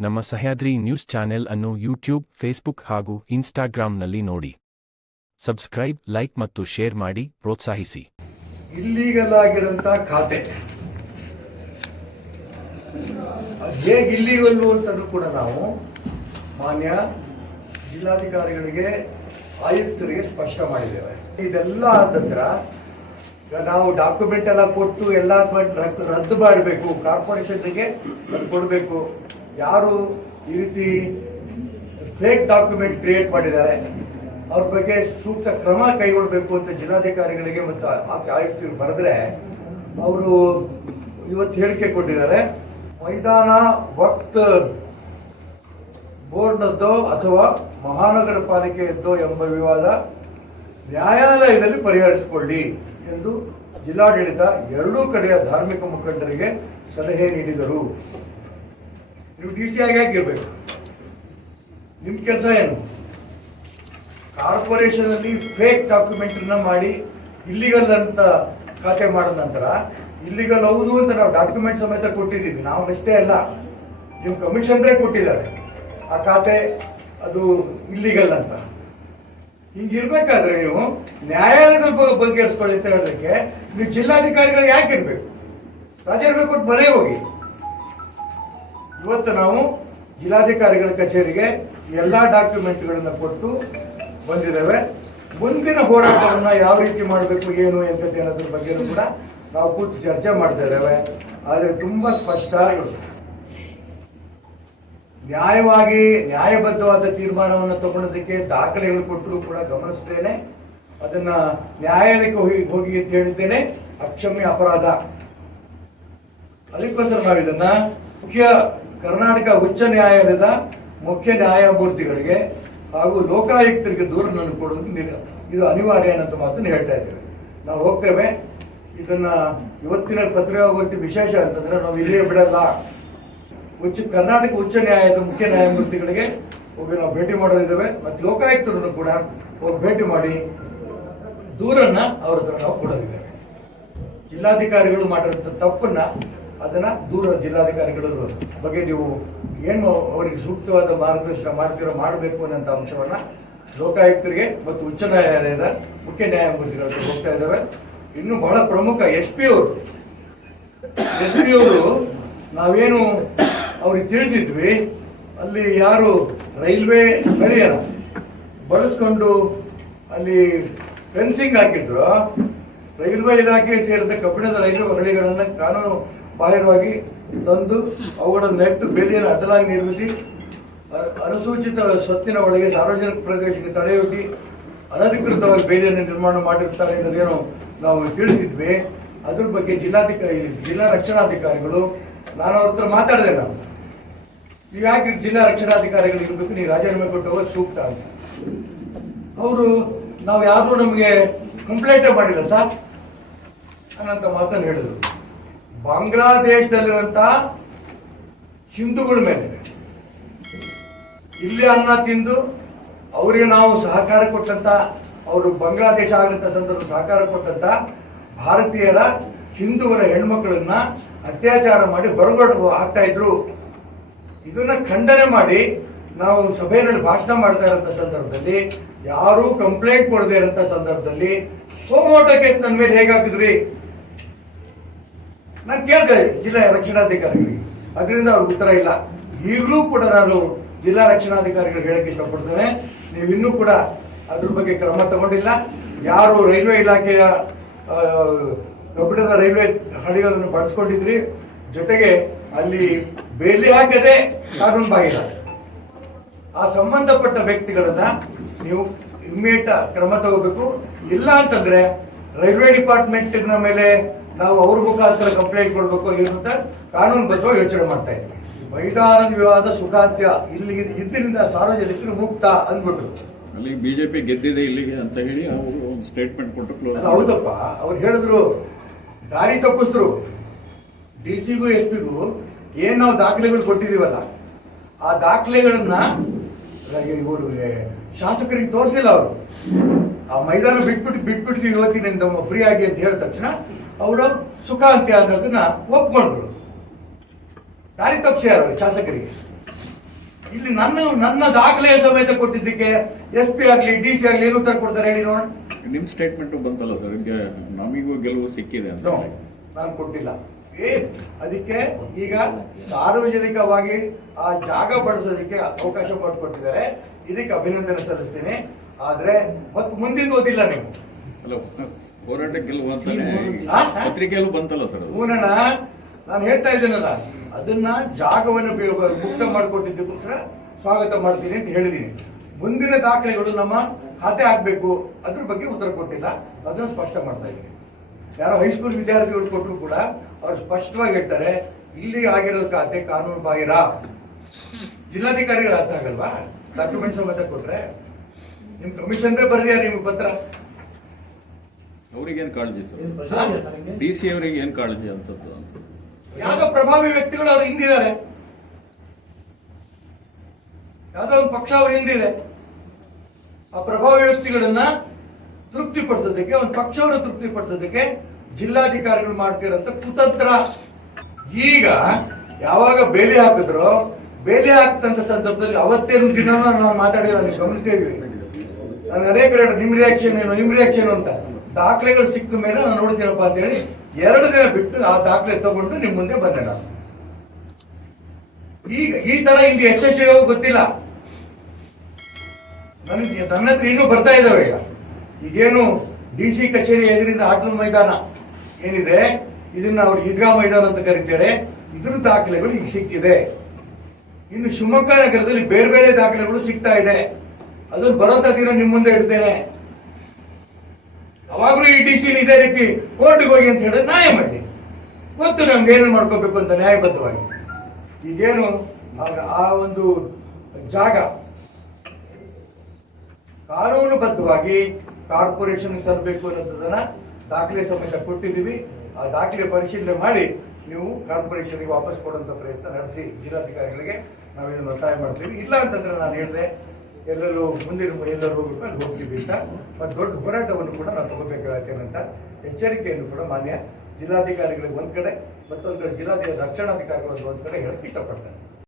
ನಮ್ಮ Sahyadri news channel ಅನ್ನು YouTube, Facebook ಹಾಗೂ ಇನ್ಸ್ಟಾಗ್ರಾಂನಲ್ಲಿ ನೋಡಿ. ಸಬ್ಸ್ಕ್ರೈಬ್, ಲೈಕ್ ಮತ್ತು ಶೇರ್ ಮಾಡಿ ಪ್ರೋತ್ಸಾಹಿಸಿ. ಇಲ್ಲೀಗಲ್ ಆಗಿರೋಂಥ ಖಾತೆ. ಹೇಗೆ ಇಲ್ಲಿಗಲ್ಲು ಅಂತಲೂ ಕೂಡ ನಾವು ಮಾನ್ಯ ಜಿಲ್ಲಾಧಿಕಾರಿಗಳಿಗೆ, ಆಯುಕ್ತರಿಗೆ ಸ್ಪಷ್ಟ ಮಾಡಿದ್ದೇವೆ. ಇದೆಲ್ಲ ನಂತರ ನಾವು ಡಾಕ್ಯುಮೆಂಟ್ ಎಲ್ಲ ಕೊಟ್ಟು ಎಲ್ಲ ರದ್ದು- ಮಾಡಬೇಕು ಕಾರ್ಪೊರೇಷನ್ಗೆ ಕೊಡಬೇಕು. ಯಾರು ಈ ರೀತಿ ಫೇಕ್ ಡಾಕ್ಯುಮೆಂಟ್ ಕ್ರಿಯೇಟ್ ಮಾಡಿದ್ದಾರೆ, ಅವ್ರ ಬಗ್ಗೆ ಸೂಕ್ತ ಕ್ರಮ ಕೈಗೊಳ್ಳಬೇಕು ಅಂತ ಜಿಲ್ಲಾಧಿಕಾರಿಗಳಿಗೆ ಮತ್ತು ಆಯುಕ್ತರು ಬರೆದ್ರೆ ಅವರು ಇವತ್ತು ಹೇಳಿಕೆ ಕೊಟ್ಟಿದ್ದಾರೆ. ಮೈದಾನ ವಕ್ತ್ ಬೋರ್ಡ್ನದ್ದೋ ಅಥವಾ ಮಹಾನಗರ ಪಾಲಿಕೆಯದ್ದೋ ಎಂಬ ವಿವಾದ ನ್ಯಾಯಾಲಯದಲ್ಲಿ ಪರಿಹರಿಸಿಕೊಳ್ಳಿ ಎಂದು ಜಿಲ್ಲಾಡಳಿತ ಎರಡೂ ಕಡೆಯ ಧಾರ್ಮಿಕ ಮುಖಂಡರಿಗೆ ಸಲಹೆ ನೀಡಿದರು. ನೀವು ಡಿ ಸಿ ಆಗಿ ಹಾಕಿರ್ಬೇಕು. ನಿಮ್ಮ ಕೆಲಸ ಏನು? ಕಾರ್ಪೊರೇಷನ್ ಅಲ್ಲಿ ಫೇಕ್ ಡಾಕ್ಯುಮೆಂಟ್ ಮಾಡಿ ಇಲ್ಲಿಗಲ್ ಅಂತ ಖಾತೆ ಮಾಡಿದ ನಂತರ ಇಲ್ಲಿಗಲ್ ಹೌದು ಅಂತ ನಾವು ಡಾಕ್ಯುಮೆಂಟ್ ಸಮೇತ ಕೊಟ್ಟಿದ್ದೀವಿ. ನಾವು ಅಷ್ಟೇ ಅಲ್ಲ ನಿಮ್ಮ ಕಮಿಷನ್ರೇ ಕೊಟ್ಟಿದ್ದಾರೆ. ಆ ಖಾತೆ ಅದು ಇಲ್ಲಿಗಲ್ ಅಂತ. ಹಿಂಗಿರ್ಬೇಕಾದ್ರೆ ನೀವು ನ್ಯಾಯಾಲಯದ ಬಗ್ಗೆ ಅಂತ ಹೇಳೋದಕ್ಕೆ ನೀವು ಜಿಲ್ಲಾಧಿಕಾರಿಗಳು ಯಾಕೆ ಇರಬೇಕು ರಾಜೇಂದ್ರ ಕೊಟ್ಟು ಮನೆಗೆ ಹೋಗಿ. ಇವತ್ತು ನಾವು ಜಿಲ್ಲಾಧಿಕಾರಿಗಳ ಕಚೇರಿಗೆ ಎಲ್ಲ ಡಾಕ್ಯುಮೆಂಟ್ಗಳನ್ನು ಕೊಟ್ಟು ಬಂದಿದ್ದೇವೆ. ಮುಂದಿನ ಹೋರಾಟವನ್ನು ಯಾವ ರೀತಿ ಮಾಡಬೇಕು, ಏನು, ಎಂತದ್ದು ಅನ್ನೋದ್ರ ಬಗ್ಗೆ ಕೂಡ ನಾವು ಕೂತು ಚರ್ಚೆ ಮಾಡ್ತಾ ಇದ್ದೇವೆ. ಆದರೆ ತುಂಬ ಸ್ಪಷ್ಟ ನ್ಯಾಯವಾಗಿ, ನ್ಯಾಯಬದ್ಧವಾದ ತೀರ್ಮಾನವನ್ನು ತಗೊಳ್ಳೋದಕ್ಕೆ ದಾಖಲೆಗಳು ಕೊಟ್ಟರು ಕೂಡ ಗಮನಿಸ್ತೇನೆ. ಅದನ್ನ ನ್ಯಾಯಾಲಯಕ್ಕೆ ಹೋಗಿ ಹೋಗಿ ಅಂತ ಹೇಳಿದ್ದೇನೆ. ಅಕ್ಷಮ್ಯ ಅಪರಾಧ. ಅದಕ್ಕೋಸ್ಕರ ನಾವು ಇದನ್ನ ಮುಖ್ಯ ಕರ್ನಾಟಕ ಉಚ್ಚ ನ್ಯಾಯಾಲಯದ ಮುಖ್ಯ ನ್ಯಾಯಮೂರ್ತಿಗಳಿಗೆ ಹಾಗೂ ಲೋಕಾಯುಕ್ತರಿಗೆ ದೂರನ್ನು ಕೊಡುವುದು ಇದು ಅನಿವಾರ್ಯ ಅನ್ನೋ ಮಾತನ್ನು ಹೇಳ್ತಾ ಇದ್ದೇವೆ. ನಾವು ಹೋಗ್ತೇವೆ. ಇದನ್ನ ಇವತ್ತಿನ ಪತ್ರಿಕಾಗೋಷ್ಠಿ ವಿಶೇಷ ಅಂತಂದ್ರೆ ನಾವು ಇಲ್ಲಿಯೇ ಬಿಡಲ್ಲ. ಉಚ್ಚ, ಕರ್ನಾಟಕ ಉಚ್ಚ ನ್ಯಾಯಾಲಯದ ಮುಖ್ಯ ನ್ಯಾಯಮೂರ್ತಿಗಳಿಗೆ ಹೋಗಿ ನಾವು ಭೇಟಿ ಮಾಡೋದಿದ್ದೇವೆ. ಮತ್ತು ಲೋಕಾಯುಕ್ತರನ್ನು ಕೂಡ ಹೋಗಿ ಭೇಟಿ ಮಾಡಿ ದೂರನ್ನ ಅವ್ರ ಹತ್ರ ನಾವು ಕೊಡೋದಿದ್ದೇವೆ. ಜಿಲ್ಲಾಧಿಕಾರಿಗಳು ಮಾಡಿರೋಂಥ ತಪ್ಪನ್ನ ಅದನ್ನ ದೂರ ಜಿಲ್ಲಾಧಿಕಾರಿಗಳ ಬಗ್ಗೆ ನೀವು ಏನು ಅವರಿಗೆ ಸೂಕ್ತವಾದ ಮಾರ್ಗದರ್ಶನ ಮಾಡ್ತಿರೋ ಮಾಡಬೇಕು ಅನ್ನೋಂಥ ಅಂಶವನ್ನ ಲೋಕಾಯುಕ್ತರಿಗೆ ಮತ್ತು ಉಚ್ಚ ನ್ಯಾಯಾಲಯದ ಮುಖ್ಯ ನ್ಯಾಯಮೂರ್ತಿಗಳ ಹೋಗ್ತಾ ಇದ್ದಾವೆ ಇನ್ನು ಬಹಳ ಪ್ರಮುಖ ಎಸ್ ಪಿ ಅವರು. ಎಸ್ ಪಿ ಅವರು, ನಾವೇನು ಅವ್ರಿಗೆ ತಿಳಿಸಿದ್ವಿ, ಅಲ್ಲಿ ಯಾರು ರೈಲ್ವೆ ಹಳಿಯನ ಬಳಸ್ಕೊಂಡು ಅಲ್ಲಿ ಫೆನ್ಸಿಂಗ್ ಹಾಕಿದ್ರು. ರೈಲ್ವೆ ಇಲಾಖೆ ಸೇರಿದ ಕಬ್ಬಿಣದ ರೈಲ್ವೆ ಹಳಿಗಳನ್ನು ಕಾನೂನು ಬಾಹಿರವಾಗಿ ತಂದು ಅವುಗಳ ನೆಟ್ಟು ಬೇಲಿಯನ್ನು ಅಡ್ಡಲಾಗಿ ನಿರ್ಮಿಸಿ ಅನುಸೂಚಿತ ಸ್ವತ್ತಿನ ಒಳಗೆ ಸಾರ್ವಜನಿಕ ಪ್ರದೇಶಕ್ಕೆ ತಡೆಯೊಡ್ಡಿ ಅನಧಿಕೃತವಾಗಿ ಬೇಲಿಯನ್ನು ನಿರ್ಮಾಣ ಮಾಡಿರ್ತಾರೆ ಅನ್ನೋದೇನು ನಾವು ತಿಳಿಸಿದ್ವಿ. ಅದ್ರ ಬಗ್ಗೆ ಜಿಲ್ಲಾಧಿಕಾರಿ, ಜಿಲ್ಲಾ ರಕ್ಷಣಾಧಿಕಾರಿಗಳು, ನಾನು ಅವ್ರ ಹತ್ರ ಮಾತಾಡಿದೆ ನಾವು ನೀವು ಯಾಕೆ ಜಿಲ್ಲಾ ರಕ್ಷಣಾಧಿಕಾರಿಗಳು ಇರಬೇಕು? ನೀವು ರಾಜೀನಾಮೆ ಕೊಟ್ಟು ಹೋಗೋದು ಸೂಕ್ತ ಅಂತ. ಅವರು, ನಾವು ಯಾರು ನಮಗೆ ಕಂಪ್ಲೇಂಟೇ ಮಾಡಿಲ್ಲ, ಸರ್? ಅನ್ನಂತ ಮಾತನ್ನು ಹೇಳಿದ್ರು. ಬಾಂಗ್ಲಾದೇಶದಲ್ಲಿರುವಂತ ಹಿಂದೂಗಳ ಮೇಲೆ. ಇಲ್ಲಿ ಅನ್ನ ತಿಂದು ಅವರಿಗೆ ನಾವು ಸಹಕಾರ ಕೊಟ್ಟಂತ, ಅವರು ಬಾಂಗ್ಲಾದೇಶ ಆಗಂತ ಸಂದರ್ಭ ಸಹಕಾರ ಕೊಟ್ಟಂತ ಭಾರತೀಯರ, ಹಿಂದೂಗಳ ಹೆಣ್ಮಕ್ಳನ್ನ ಅತ್ಯಾಚಾರ ಮಾಡಿ ಹೊರಗಡೆ ಹಾಕ್ತಾ ಇದ್ರು. ಇದನ್ನ ಖಂಡನೆ ಮಾಡಿ ನಾವು ಸಭೆಯಲ್ಲಿ ಭಾಷಣ ಮಾಡ್ತಾ ಇರೋಂಥ ಸಂದರ್ಭದಲ್ಲಿ, ಯಾರೂ ಕಂಪ್ಲೇಂಟ್ ಕೊಡದೇ ಇರೋಂಥ ಸಂದರ್ಭದಲ್ಲಿ ಸೋಮೋಟ ಕೇಸ್ ನನ್ನ ಮೇಲೆ ಹೇಗಾಕಿದ್ರಿ ನಾನು ಕೇಳಿದೆ, ಜಿಲ್ಲಾ ರಕ್ಷಣಾಧಿಕಾರಿಗಳಿಗೆ. ಅದರಿಂದ ಅವ್ರಿಗೆ ಉತ್ತರ ಇಲ್ಲ. ಈಗಲೂ ಕೂಡ ನಾನು ಜಿಲ್ಲಾ ರಕ್ಷಣಾಧಿಕಾರಿಗಳು ಹೇಳಕ್ಕೆ ಇಷ್ಟಪಡ್ತೇನೆ. ನೀವು ಇನ್ನೂ ಕೂಡ ಅದ್ರ ಬಗ್ಗೆ ಕ್ರಮ ತಗೊಂಡಿಲ್ಲ. ಯಾರು ರೈಲ್ವೆ ಇಲಾಖೆಯ ಕಬ್ಬಿಣದ ರೈಲ್ವೆ ಹಳಿಗಳನ್ನು ಬಳಸ್ಕೊಂಡಿದ್ರಿ. ಜೊತೆಗೆ ಅಲ್ಲಿ ಬೇಲಿ ಹಾಕದೆ ಕಾನೂನು ಬಾಗಿಲ್ಲ ಆ ಸಂಬಂಧಪಟ್ಟ ವ್ಯಕ್ತಿಗಳನ್ನ ನೀವು ಇಮ್ಮಿಡಿಯೇಟ್ ಕ್ರಮ ತಗೋಬೇಕು. ಇಲ್ಲ ಅಂತಂದ್ರೆ ರೈಲ್ವೆ ಡಿಪಾರ್ಟ್ಮೆಂಟ್ ಮೇಲೆ ನಾವು ಅವ್ರ ಮುಖಾಂತರ ಕಂಪ್ಲೇಂಟ್ ಕೊಡ್ಬೇಕು ಅಂತ ಕಾನೂನು ಬದ್ಧವಾಗಿ ಯೋಚನೆ ಮಾಡ್ತಾ ಇದ್ದೀವಿ. ಮೈದಾನದ ವಿವಾದ ಸುಖಾಂತ್ಯ ಇಲ್ಲಿ ಇದರಿಂದ ಸಾರ್ವಜನಿಕರು ಮುಕ್ತ ಅಂದ್ಬಿಟ್ರು. ಅಲ್ಲಿ ಬಿಜೆಪಿ ಗೆದ್ದಿದೆ ಇಲ್ಲಿಗೆ ಅಂತ ಹೇಳಿ ಅವರು ಒಂದು ಸ್ಟೇಟ್ಮೆಂಟ್ ಕೊಟ್ಟು ಹೌದಪ್ಪ. ಅವ್ರು ಹೇಳಿದ್ರು ದಾರಿ ತಪ್ಪಿಸಿದ್ರು. ಡಿ ಸಿಗೂ ಎಸ್ ಪಿಗೂ ಏನು ನಾವು ದಾಖಲೆಗಳು ಕೊಟ್ಟಿದ್ದೀವಲ್ಲ ಆ ದಾಖಲೆಗಳನ್ನ ಇವರು ಶಾಸಕರಿಗೆ ತೋರಿಸಿಲ್ಲ ಅವರು. ಆ ಮೈದಾನ ಬಿಟ್ಬಿಟ್ಟು ಬಿಟ್ಬಿಟ್ಟು ಇವತ್ತಿನಿಂದ ಫ್ರೀ ಆಗಿ ಅಂತ ಹೇಳಿದ ತಕ್ಷಣ ಅವರು ಸುಖ ಅಂತ್ಯ ಅನ್ನೋದನ್ನ ಒಪ್ಕೊಂಡ್ರು. ದಾರಿ ತಪ್ಪಿಸ್ಯಾರ ಶಾಸಕರಿಗೆ? ಇಲ್ಲಿ ನನ್ನ ನನ್ನ ದಾಖಲೆಯ ಸಮೇತ ಕೊಟ್ಟಿದ್ದಕ್ಕೆ ಎಸ್ ಪಿ ಆಗ್ಲಿ ಡಿ ಸಿ ಆಗ್ಲಿ ಏನು ಉತ್ತರ ಕೊಡ್ತಾರೆ ಹೇಳಿ ನೋಡ ನಿಮ್ ಸ್ಟೇಟ್ಮೆಂಟ್ ಬಂತಲ್ಲ ಸರ್ ನಮಗೂ ಗೆಲುವು ಸಿಕ್ಕಿದೆ ಅಂತ. ನಾನು ಕೊಟ್ಟಿಲ್ಲ. ಏ ಅದಕ್ಕೆ ಈಗ ಸಾರ್ವಜನಿಕವಾಗಿ ಆ ಜಾಗ ಬಳಸೋದಕ್ಕೆ ಅವಕಾಶ ಮಾಡಿಕೊಟ್ಟಿದ್ದಾರೆ ಇದಕ್ಕೆ ಅಭಿನಂದನೆ ಸಲ್ಲಿಸ್ತೀನಿ. ಆದ್ರೆ ಮತ್ತು ಮುಂದಿನ ಓದಿಲ್ಲ ನೀವು. ಹಲೋ ಹೋರಾಟ ಗೆಲುವು ಅಂತಾನೆ ಪತ್ರಿಕೆಯಲ್ಲೂ ಬಂತಲ್ಲ ಸರ್ ಹೂನಣ್ಣ ನಾನು ಹೇಳ್ತಾ ಇದ್ದೀನಲ್ಲ ಅದನ್ನ ಜಾಗವನ್ನು ಮುಕ್ತ ಮಾಡಿಕೊಟ್ಟಿದ್ದಕ್ಕೋಸ್ಕರ ಸ್ವಾಗತ ಮಾಡ್ತೀನಿ ಅಂತ ಹೇಳಿದೀನಿ. ಮುಂದಿನ ದಾಖಲೆಗಳು ನಮ್ಮ ಖಾತೆ ಆಗ್ಬೇಕು ಅದ್ರ ಬಗ್ಗೆ ಉತ್ತರ ಕೊಟ್ಟಿಲ್ಲ. ಅದನ್ನು ಸ್ಪಷ್ಟ ಮಾಡ್ತಾ ಇದ್ದೀನಿ. ಯಾರೋ ಹೈಸ್ಕೂಲ್ ವಿದ್ಯಾರ್ಥಿಗಳು ಕೊಟ್ಟರು ಕೂಡ ಅವ್ರು ಸ್ಪಷ್ಟವಾಗಿ ಹೇಳ್ತಾರೆ ಇಲ್ಲಿ ಆಗಿರೋ ಖಾತೆ ಕಾನೂನು ಬಾಹಿರ. ಜಿಲ್ಲಾಧಿಕಾರಿಗಳು ಅರ್ಥ ಆಗಲ್ವಾ? ಡಾಕ್ಯುಮೆಂಟ್ಸ್ ಮತ್ತೆ ಕೊಟ್ರೆ? ನಿಮ್ ಕಮಿಷನ್ ಬರ್ರಿ ನಿಮ್ಗೆ ಪತ್ರ? ಅವ್ರಿಗೇನ್ ಕಾಳಜಿ ಸರ್? ಡಿ ಸಿ ಅವರಿಗೆ ಏನು ಕಾಳಜಿ ಅಂತದ್ದು ಅಂತ? ಯಾವ್ದೋ ಪ್ರಭಾವಿ ವ್ಯಕ್ತಿಗಳು ಅವ್ರು ಹಿಂದಿದ್ದಾರೆ. ಯಾವುದೋ ಒಂದು ಪಕ್ಷ ಅವ್ರು ಹಿಂದಿದೆ. ಆ ಪ್ರಭಾವಿ ವ್ಯಕ್ತಿಗಳನ್ನ ತೃಪ್ತಿಪಡಿಸೋದಕ್ಕೆ ಒಂದು ಪಕ್ಷವನ್ನು ತೃಪ್ತಿಪಡಿಸೋದಕ್ಕೆ ಜಿಲ್ಲಾಧಿಕಾರಿಗಳು ಮಾಡ್ತಿರೋಂಥ ಕುತಂತ್ರ. ಈಗ ಯಾವಾಗ ಬೇಲಿ ಹಾಕಿದ್ರು ಬೇಲಿ ಹಾಕ್ತಂತ ಸಂದರ್ಭದಲ್ಲಿ ಅವತ್ತೇನು ದಿನ ನಾವು ಮಾತಾಡಿರೋ ಗಮನಿಸ್ತಾ ಇದ್ವಿ ನನಗೆ ಅನೇಕ ಕಡೆ ನಿಮ್ ರಿಯಾಕ್ಷನ್ ಏನು ನಿಮ್ ರಿಯಾಕ್ಷನ್ ಅಂತ. ದಾಖಲೆಗಳು ಸಿಕ್ಕ ಮೇಲೆ ನಾನು ನೋಡ್ತೀನಪ್ಪ ಅಂತ ಹೇಳಿ ಎರಡು ದಿನ ಬಿಟ್ಟು ಆ ದಾಖಲೆ ತಗೊಂಡು ನಿಮ್ಮ ಮುಂದೆ ಬಂದೆ ನಾನು. ಈಗ ಈ ತರ ಇಲ್ಲಿ ಯಶಸ್ವಿ ಗೊತ್ತಿಲ್ಲ. ನನಗೆ ನನ್ನ ಹತ್ರ ಇನ್ನೂ ಬರ್ತಾ ಇದಾವೆ ಈಗ. ಈಗೇನು ಡಿ ಸಿ ಕಚೇರಿ ಎದುರಿಂದ ಆಟದ ಮೈದಾನ ಏನಿದೆ? ಇದನ್ನ ಅವ್ರು ಈದ್ಗಾ ಮೈದಾನ ಅಂತ ಕರೀತಾರೆ. ಇದ್ರ ದಾಖಲೆಗಳು ಈಗ ಸಿಕ್ಕಿದೆ. ಇನ್ನು ಶಿವಮೊಗ್ಗ ನಗರದಲ್ಲಿ ಬೇರೆ ಬೇರೆ ದಾಖಲೆಗಳು ಸಿಗ್ತಾ ಇದೆ. ಅದನ್ನು ಬರೋ ನಿಮ್ಮ ಮುಂದೆ ಇಡ್ತೇನೆ. ಅವಾಗಲೂ ಈ ಡಿ ಸಿ ಇದೇ ರೀತಿ ಕೋರ್ಟ್ಗೆ ಹೋಗಿ ಅಂತ ಹೇಳಿದ್ರೆ ನ್ಯಾಯ ಮಾಡಿ ಗೊತ್ತು ನಮ್ಗೆ ಏನೇನು ಮಾಡ್ಕೋಬೇಕು ಅಂತ ನ್ಯಾಯಬದ್ಧವಾಗಿ. ಈಗೇನು ಆ- ಒಂದು ಜಾಗ ಕಾನೂನುಬದ್ಧವಾಗಿ ಕಾರ್ಪೊರೇಷನ್ ತರಬೇಕು ಅನ್ನೋದನ್ನ ದಾಖಲೆ ಸಮೇತ ಕೊಟ್ಟಿದ್ದೀವಿ. ಆ ದಾಖಲೆ ಪರಿಶೀಲನೆ ಮಾಡಿ ನೀವು ಕಾರ್ಪೊರೇಷನ್ಗೆ ವಾಪಸ್ ಕೊಡುವಂತ ಪ್ರಯತ್ನ ನಡೆಸಿ ಜಿಲ್ಲಾಧಿಕಾರಿಗಳಿಗೆ ನಾವೇನು ಒತ್ತಾಯ ಮಾಡ್ತೀವಿ. ಇಲ್ಲ ಅಂತಂದ್ರೆ ನಾನು ಹೇಳಿದೆ ಎಲ್ಲರೂ ಮುಂದಿನ ಎಲ್ಲರೂ ಹೋಗಬೇಕು ಅಲ್ಲಿ ಹೋಗ್ತೀವಿ ಅಂತ. ಮತ್ತು ದೊಡ್ಡ ಹೋರಾಟವನ್ನು ಕೂಡ ನಾವು ತಗೋಬೇಕಾಗತ್ತೆ ಅಂತ ಎಚ್ಚರಿಕೆಯನ್ನು ಕೂಡ ಮಾನ್ಯ ಜಿಲ್ಲಾಧಿಕಾರಿಗಳಿಗೆ ಒಂದು ಕಡೆ ಮತ್ತೊಂದು ಕಡೆ ಜಿಲ್ಲಾಧಿಕಾರಿ ರಕ್ಷಣಾಧಿಕಾರಿಗಳು ಒಂದು ಕಡೆ ಹೇಳಕ್ಕೆ ಇಷ್ಟಪಡ್ತಾರೆ.